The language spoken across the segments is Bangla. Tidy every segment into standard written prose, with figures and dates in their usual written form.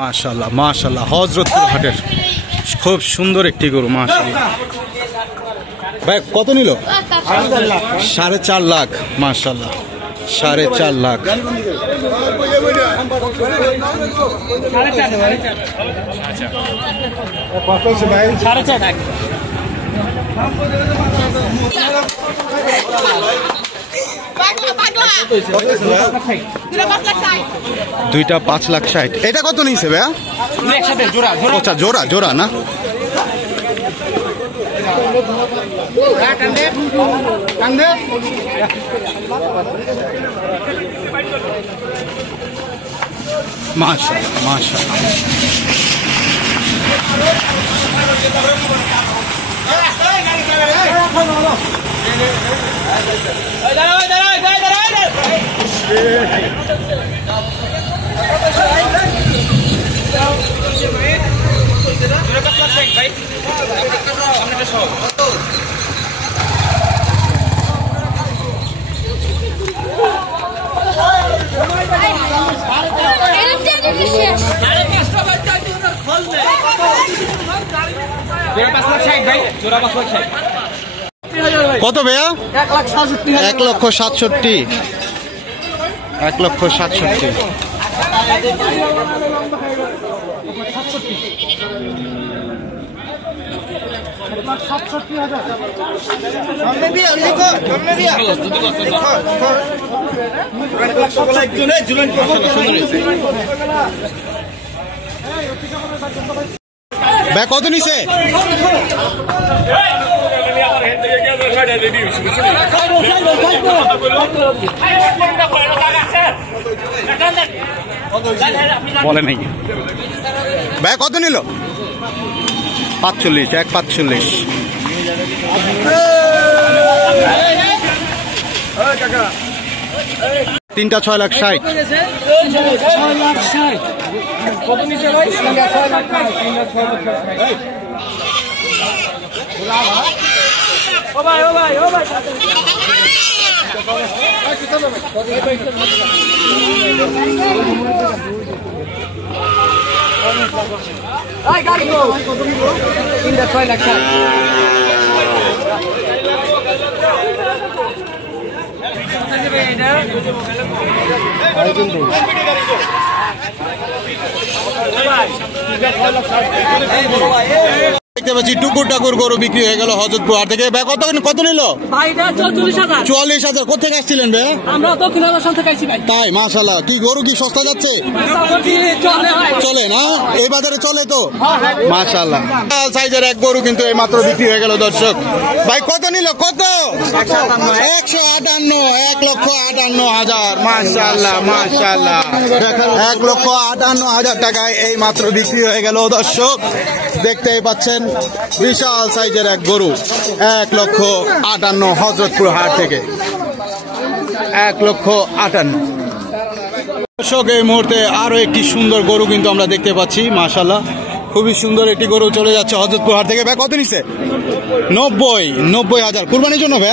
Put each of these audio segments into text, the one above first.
মাশাআল্লাহ মাশাআল্লাহ, হযরতপুর হাটের খুব সুন্দর একটি গরু। মাশাআল্লাহ ভাই কত নিল? 4.5 লাখ। মাশাআল্লাহ 4.5 লাখ। দুইটা 5,60,000। এটা কত নিয়েছে ভাইয়া? আচ্ছা জোড়া জোড়া না? মাশাআল্লাহ মাশাআল্লাহ। কত ভাইয়া? 1,67,000। 1,67,000। ভাই কত নিছে? বলে নাই ভাই কত নিল? 45। 1,45। তিনটা 6,60,000। দেখতে পাচ্ছি টুকুর টাকুর গরু বিক্রি হয়ে গেল হযরতপুর হাট থেকে। ভাই কত নিল? 44,000। কোথেকে আসছিলেন ভাই? তাই মাশাআল্লাহ। কি গরু কি সস্তা যাচ্ছে? চলে না এই বাজারে? চলে তো মাশাআল্লাহ। সাইজের এক গরু কিন্তু এই মাত্র বিক্রি হয়ে গেল দর্শক। ভাই কত নিল? কত? 158। 1,58,000। মাশাআল্লাহ মাশাআল্লাহ। 1,58,000 টাকায় এই মাত্র বিক্রি হয়ে গেল দর্শক। দেখতেই পাচ্ছেন বিশাল সাইজের এক গরু। 1,58,000 হযরতপুর হাট থেকে। 1,58,000 দর্শক। এই মুহূর্তে আরো একটি সুন্দর গরু কিন্তু আমরা দেখতে পাচ্ছি। মাশাআল্লাহ খুবই সুন্দর একটি গরু চলে যাচ্ছে হযরতপুর হাট থেকে। ভাই কত নিছে? 90,000। কুরবানির জন্য ভাই?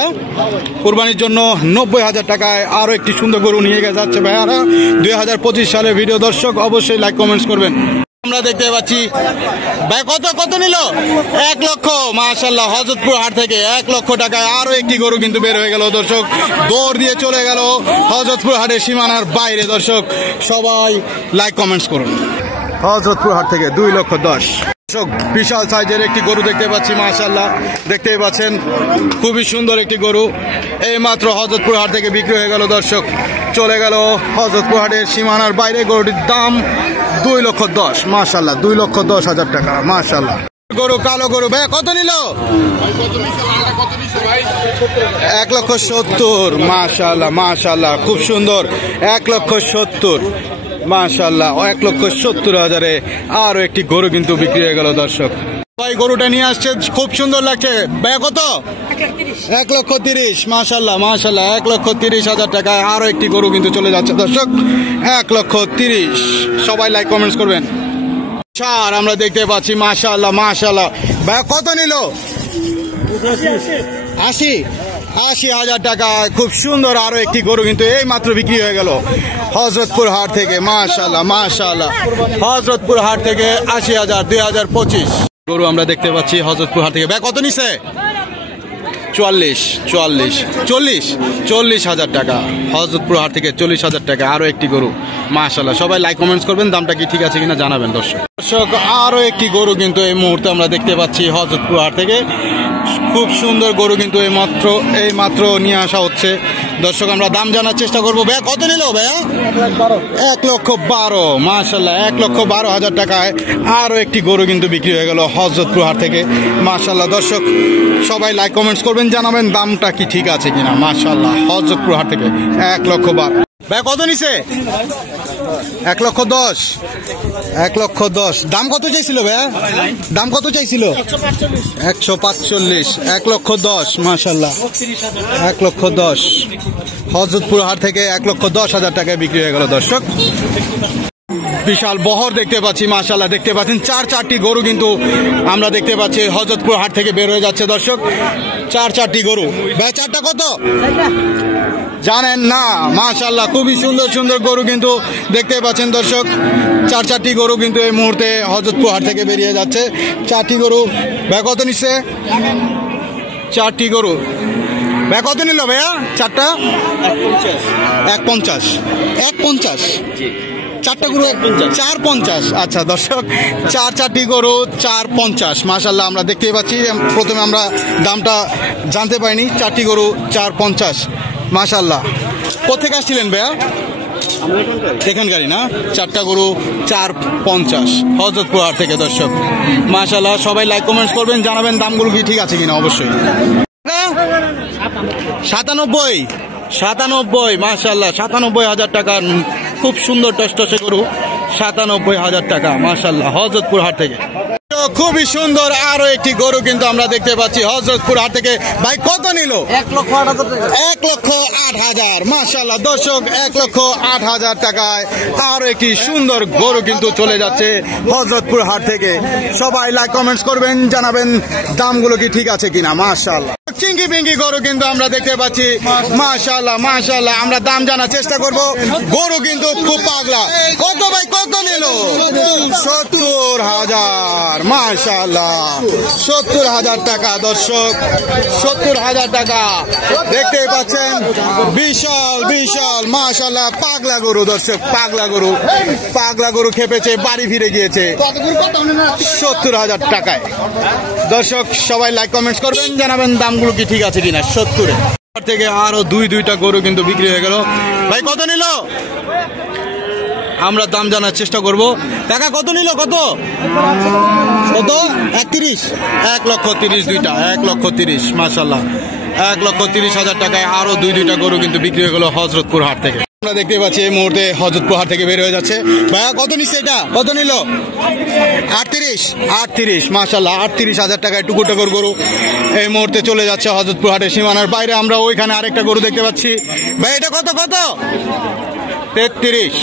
কুরবানির জন্য 90,000 টাকায় আরো একটি সুন্দর গরু নিয়ে যাচ্ছে ভাইয়ারা। 2025 সালের ভিডিও দর্শক, অবশ্যই লাইক কমেন্টস করবেন। আমরা দেখতে পাচ্ছি ভাই কত নিল? 1 লক্ষ। মাশাআল্লাহ হযরতপুর হাট থেকে 1 লক্ষ টাকায় আরো একটি গরু কিন্তু বের হয়ে গেল দর্শক। দৌড় দিয়ে চলে গেল হযরতপুর হাটের সীমানার বাইরে দর্শক। সবাই লাইক কমেন্টস করুন। হযরতপুর হাট থেকে 2,10,000 দর্শক। বিশাল সাইজের একটি গরু দেখতে পাচ্ছি। মাশাআল্লাহ দেখতেই পাচ্ছেন খুবই সুন্দর একটি গরু এই মাত্র হযরতপুর হাট থেকে বিক্রি হয়ে গেল দর্শক। চলে গেল হযরতপুর হাটের সীমানার বাইরে। গরুটির দাম 2,10,000। মাশাআল্লাহ 2,10,000 টাকা। মাশাআল্লাহ গরু কালো গরু। ভাই কত নিল? 1,70,000। মাশাআল্লাহ মাশাআল্লাহ খুব সুন্দর। 1,70,000 মাশাআল্লাহ। 1,70,000 আরো একটি গরু কিন্তু বিক্রি হয়ে গেল দর্শক। ভাই গরুটা নিয়ে আসছে, খুব সুন্দর লাগছে। ভাই কত? 1,30,000। মাশাআল্লাহ মাশাআল্লাহ 1,30,000 টাকায় আরো একটি গরু কিন্তু চলে যাচ্ছে দর্শক। 1,30,000। সবাই লাইক কমেন্টস করবেন। চার আমরা দেখতে পাচ্ছি। মাশাআল্লাহ মাশাআল্লাহ। ভাই কত নিল? 80। 80,000 টাকায় খুব সুন্দর আরো একটি গরু কিন্তু এই মাত্র বিক্রি হয়ে গেল হযরতপুর হাট থেকে। মাশাআল্লাহ মাশাআল্লাহ, হযরতপুর হাট থেকে 80,000 2025 গরু আমরা দেখতে পাচ্ছি হযরতপুর হাট থেকে। ভাই কত নিছে? 40,000 টাকা হযরতপুর হাট থেকে 40,000 টাকা আরো একটি গরু। মাশাআল্লাহ, সবাই লাইক কমেন্টস করবেন, দামটা কি ঠিক আছে কিনা জানাবেন। দর্শক আরো একটি গরু কিন্তু এই মুহূর্তে আমরা দেখতে পাচ্ছি হযরতপুর হাট থেকে। খুব সুন্দর গরু কিন্তু এই মাত্র নিয়ে আসা হচ্ছে। দর্শক আমরা দাম জানার চেষ্টা করবো। ভাইয়া কত নিল? ভাইয়া 1,12,000। মাশাআল্লাহ, 1,12,000 টাকায় আরো একটি গরু কিন্তু বিক্রি হয়ে গেল হযরতপুর হাট থেকে। মাশাআল্লাহ, দর্শক সবাই লাইক কমেন্টস করবেন, জানাবেন দামটা কি ঠিক আছে কিনা। মাশাআল্লাহ, হযরতপুর হাট থেকে 1,12,000। ভাই কত নিছে? 1,10,000। 1,10,000। দাম কত চাইছিল ভাইয়া? দাম কত চাইছিল? 145। 1,10,000। মাশাআল্লাহ, 1,10,000 হযরতপুর হাট থেকে 1,10,000 টাকায় বিক্রি হয়ে গেল। দর্শক বিশাল বহর দেখতে পাচ্ছি। মাশাআল্লাহ, দেখতে পাচ্ছেন চারটি গরু কিন্তু আমরা দেখতে পাচ্ছি হযরতপুর হাট থেকে বের হয়ে যাচ্ছে। দর্শক চারটি গরু। ভাই চারটা কত জানেন না? মাশাআল্লাহ, খুবই সুন্দর সুন্দর গরু কিন্তু দেখতে পাচ্ছেন। দর্শক চারটি গরু কিন্তু এই মুহূর্তে হযরতপুর হাট থেকে বেরিয়ে যাচ্ছে। 4টি গরু। ভাই কত নিচ্ছে? 4টি গরু। ভাই কত নিল ভাইয়া? চারটা 1,50। 1,50। 4টা গরু 4,50। আচ্ছা দর্শক, 4টি গরু 4,50। মাশাআল্লাহ, আমরা দেখতেই পাচ্ছি। প্রথমে আমরা দামটা জানতে পারিনি। 4টি গরু 4,50। মাশাআল্লাহ, কোথেকে আসছিলেন ভাইয়া? এখানকারই না? 4টা গরু 4,50 হযরতপুর হাট থেকে। দর্শক মাশাআল্লাহ, সবাই লাইক কমেন্টস করবেন, জানাবেন দামগুলো কি ঠিক আছে কিনা। অবশ্যই 97। মাশাআল্লাহ, 97,000 টাকা খুব সুন্দর টসটসে গরু। 97,000 টাকা মাশাআল্লাহ হযরতপুর হাট থেকে। খুবই সুন্দর আরো একটি গরু কিন্তু আমরা দেখতে পাচ্ছি হযরতপুর হাট থেকে। ভাই কত নিল? 1,08,000। মাশাআল্লাহ, দর্শক 1,08,000 টাকায় আরো একটি সুন্দর গরু কিন্তু চলে যাচ্ছে হযরতপুর হাট থেকে। সবাই লাইক কমেন্টস করবেন, জানাবেন দামগুলো কি ঠিক আছে কিনা। মাশাআল্লাহ, চিঙ্গি পিঙ্গি গরু কিন্তু আমরা দেখতে পাচ্ছি। মাশাআল্লাহ মাশাআল্লাহ, আমরা দাম জানার চেষ্টা করব। গরু কিন্তু খুব পাগলা। কত ভাই কত নিল? 70,000। মাশাআল্লাহ, 70,000 টাকা। দর্শক 70,000 টাকা দেখতেই পাচ্ছেন। বিশাল বিশাল মাশাআল্লাহ পাগলা গরু। দর্শক পাগলা গরু খেপেছে, বাড়ি ফিরে গিয়েছে 70,000 টাকায়। দর্শক সবাই লাইক কমেন্টস করবেন, জানাবেন দামগুলো কি ঠিক আছে কিনা। 70 থেকে আরো দুইটা গরু কিন্তু বিক্রি হয়ে গেল। ভাই কত নিল? আমরা দাম জানার চেষ্টা করব। টাকা কত নিল? কত 31। 1,30,000 দুইটা। 1,30,000। মাশাআল্লাহ, 1,30,000 টাকায় আরো দুইটা গরু কিন্তু বিক্রি হয়ে গেল হযরতপুর হাট থেকে। আমরা দেখতে পাচ্ছি এই মুহূর্তে হযরতপুর হাট থেকে বের হয়ে যাচ্ছে। ভাইয়া কত নিচ্ছে? এটা কত নিল? 38। মাশাআল্লাহ, 38,000 টাকায় টুকুর গরু এই মুহূর্তে চলে যাচ্ছে হযরতপুর হাটের সীমানার বাইরে। আমরা ওইখানে আরেকটা গরু দেখতে পাচ্ছি। ভাই এটা কত? 33।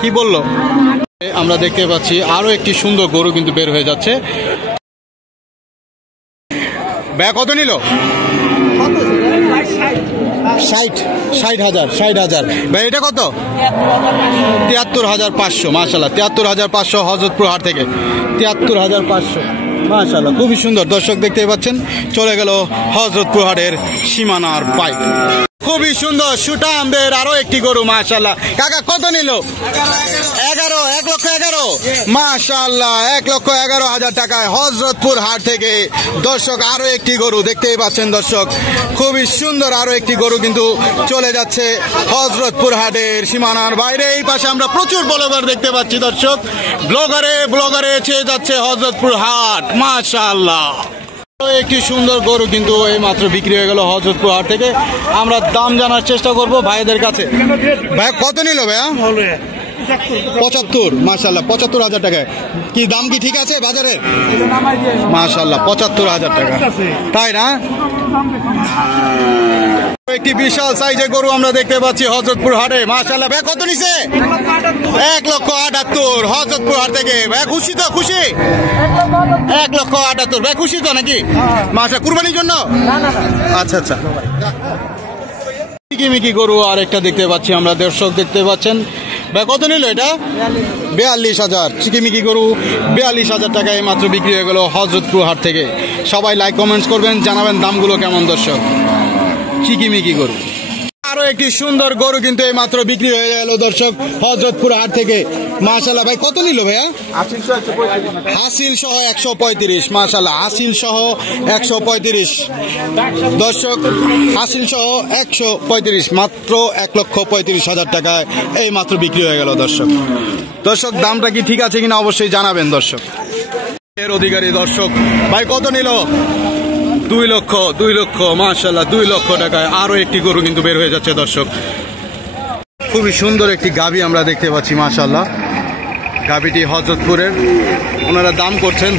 কি বললো? আমরা দেখতে পাচ্ছি আরো একটি সুন্দর গরু কিন্তু বের হয়ে যাচ্ছে। ভাই কত নিল? 60,000। ভাই এটা কত? 73,500। মাশাআল্লাহ, 73,500 হযরতপুর হাট থেকে। 73,500। মাশাআল্লাহ, খুবই সুন্দর। দর্শক দেখতেই পাচ্ছেন, চলে গেল হযরতপুর হাটের সীমানার বাইরে। খুবই সুন্দর সুঠামদের আরো একটি গরু। মাশাআল্লাহ, কাকা কত নিল? 11। 1,11,000। মাশাআল্লাহ, 1,11,000 টাকায় হযরতপুর হাট থেকে। দর্শক আরো একটি গরু দেখতেই পাচ্ছেন। দর্শক খুবই সুন্দর আরো একটি গরু কিন্তু চলে যাচ্ছে হযরতপুর হাটের সীমানার বাইরে। এই পাশে আমরা প্রচুর ব্লগার দেখতে পাচ্ছি। দর্শক ব্লগারে ছেয়ে যাচ্ছে হযরতপুর হাট। মাশাআল্লাহ, একটি সুন্দর গরু কিন্তু এই মাত্র বিক্রি হয়ে গেল হযরতপুর হাট থেকে। আমরা দাম জানার চেষ্টা করব ভাইদের কাছে। ভাই কত নিল ভাইয়া? 75। মাশাআল্লাহ, 75,000 টাকায়। কি দাম কি ঠিক আছে বাজারে? মাশাআল্লাহ, 75,000 টাকা। তাই না? একটি বিশাল সাইজের গরু আমরা দেখতে পাচ্ছি হযরতপুর হাটে। মাশাআল্লাহ, ভাই কত নিছে? 1,78,000 হযরতপুর হাট থেকে। ভাই খুশি তো? খুশি? 1,78,000 ভাই, খুশি তো নাকি? মাশা কুরবানির জন্য? আচ্ছা আচ্ছা। চিকিমিকি গরু আর একটা দেখতে পাচ্ছি আমরা, দর্শক দেখতে পাচ্ছেন ভাই, কত নিল এটা? 42,000। চিকিমিকি গরু 42,000 টাকায় মাত্র বিক্রি হয়ে গেল হযরতপুর হাট থেকে। সবাই লাইক কমেন্টস করবেন, জানাবেন দামগুলো কেমন দর্শক। চিকিমিকি গরু আরো একটি সুন্দর গরু কিন্তু এই মাত্র বিক্রি হয়ে গেল দর্শক হযরতপুর হাট থেকে। মাশাআল্লাহ ভাই, কত নিল ভাইয়া? হাসিল সহ 135। মাশাআল্লাহ, হাসিল সহ 135 দর্শক, হাসিল সহ 135, মাত্র 1,35,000 টাকায় এই মাত্র বিক্রি হয়ে গেল দর্শক। দর্শক দামটা কি ঠিক আছে কিনা অবশ্যই জানাবেন দর্শক। এর অধিকারী দর্শক ভাই, কত নিল? 2 লক্ষ। মাশাআল্লাহ, 2 লক্ষ টাকায় আরো একটি গরু কিন্তু বের হয়ে যাচ্ছে দর্শক। খুবই সুন্দর একটি গাভী আমরা দেখতে পাচ্ছি। মাশাআল্লাহ, গাভীটি হযরতপুরের, ওনারা দাম করছেন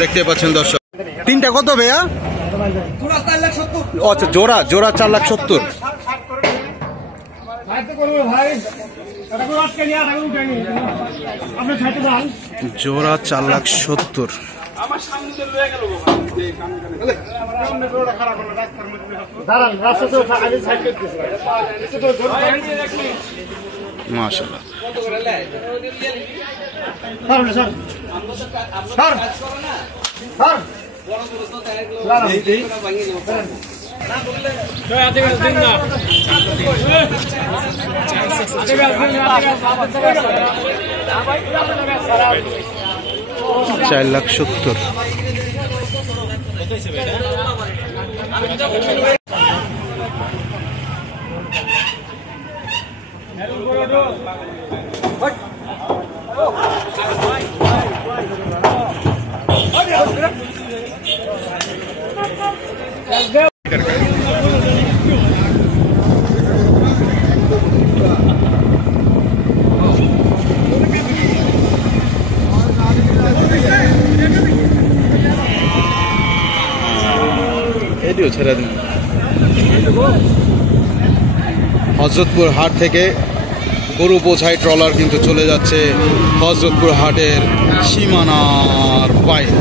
দেখতে পাচ্ছেন দর্শক। তিনটা কত ভাইয়া? আচ্ছা, জোড়া 4,70,000। জোড়া 4,70,000। মাশাআল্লাহ, $4,70,000। হযরতপুর হাট থেকে গরু বোঝাই ট্রলার কিন্তু চলে যাচ্ছে হযরতপুর হাটের সীমানার বাইরে।